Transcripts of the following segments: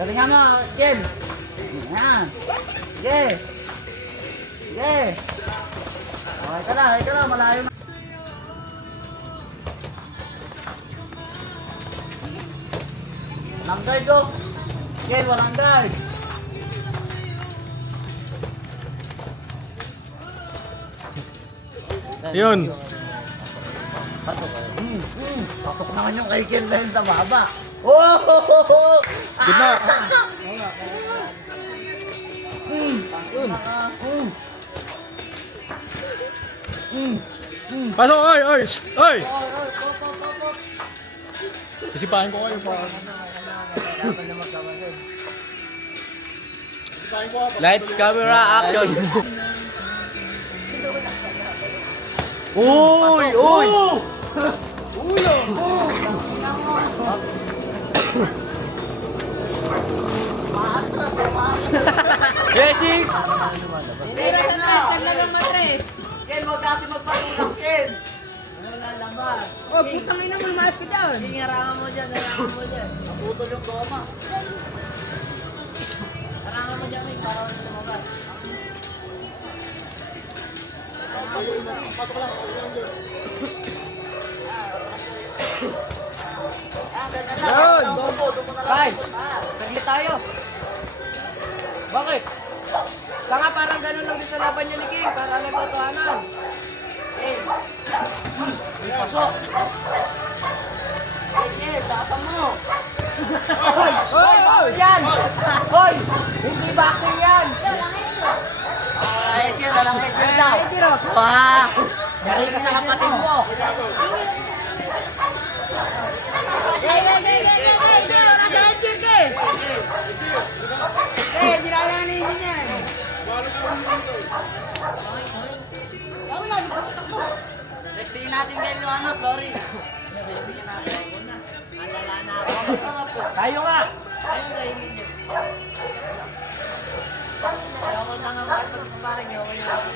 Galingan mo, Ken. Yan. Sige. Sige. Okay ka na, malayo na. Walang guard ko. Ken, walang guard. Yun. Pasok naman yung kay Ken dahil sa baba. Oh! Gitna. Pasok, oy, oy, shh, oy. Sisipahin ko kayo pa. Lights, camera, action. Uy, uy. Racing. Ken, huwag kasi magpakulang, Ken. Wala laman. Oh, putang ina mo, lumayas ka dyan. Sige, harangan mo dyan. Naputol yung goma. Harangan mo dyan, Ming, para wala lumabas. Yun. Tay, saglit tayo. Bakit? Baka parang ganun lang din sa laban niya ni King, para nagtotohanan. Pasok! Ken, tasan mo! Hoy! Bawal yan! Hoy! Hindi boxing yan! Ay, Ken, walang Ken daw. Ay, tiro! Wah! Yari ka sa kapatid mo! Hindi na kailangan na hindi niya. Testingin natin kayo yung ano, Floris. Testingin natin. Alala na ako. Tayo nga! Ayun kayo ninyo. Ayoko na nga makipagpaparing. Ayoko nyo ako.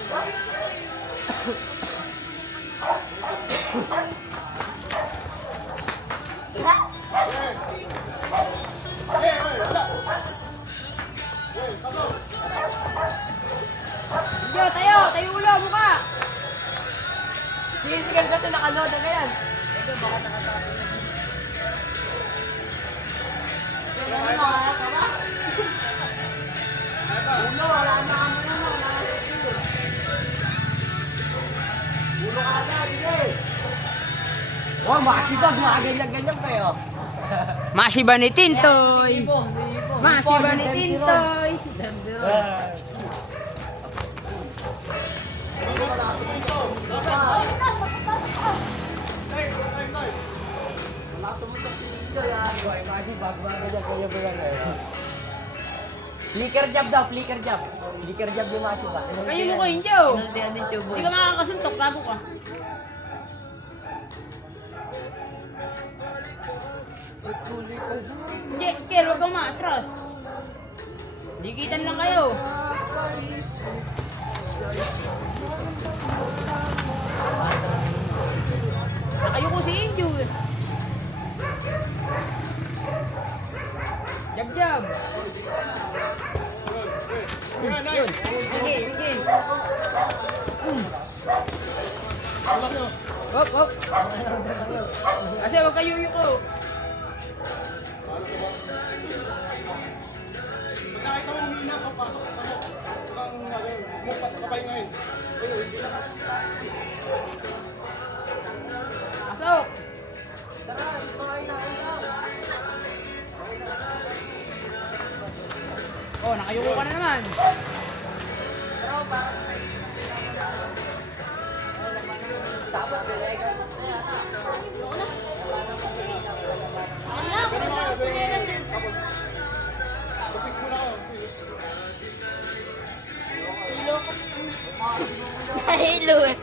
Hindi, tayo! Tayo ulo, mukha! Sisigal kasi nakanood na yan. Ito, baka nakasabi na. Ano na, kaya ka ba? Ulo, wala na kamo na mo. Wala na ulo. Ulo ka na, sige. Oh, makasibag, makaganyan-ganyan kayo. Masiba ni Tintoy. Masiba ni Tintoy. Wala sumutok si Nico yan. Masibag, makaganyan-ganyan ba yan eh? Flicker job daw, flicker job. Flicker job yung masibag. Kayo mo ko, hindi oh. Pinaldihan ni Chuboy. Hindi ka makakasuntok, bago ka. Hindi, Kel, huwag kang maatras. Dikitan lang kayo. Nakayuko si Injo eh. Jab-jab. Yun. Sige, sige. Hop, hop. Kasi huwag kayo yuko. Nakita mo umina ka pa. Mupat kapay ngayon. Pasok. Oh, nakayuko ka na naman. Nahilo eh.